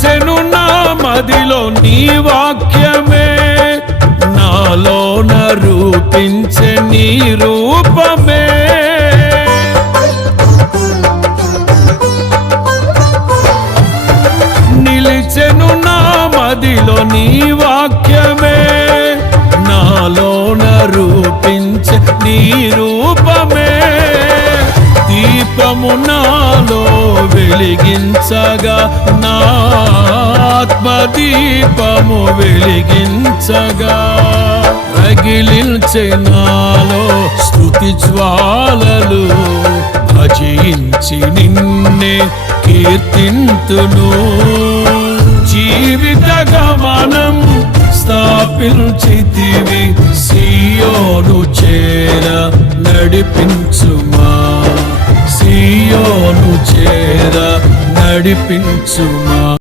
నిలిచెను నా మదిలో నీ వాక్యమే, నాలోన రూపించే నీ రూపమే. నిలిచెను నా మదిలో నీ వాక్యమే, నాలోన రూపించే నీ రూపమే. దీపము నాలో వెలిగించగా, నా ఆత్మదీపము వెలిగించగా, రగిలించే నాలో స్తుతి జ్వాలలు. భజించి నిన్నే కీర్తింతును, జీవిత గమనం స్థాపించితివి. సియోను చేర నడిపించుమా, సియోను చేర నడిపించుమా.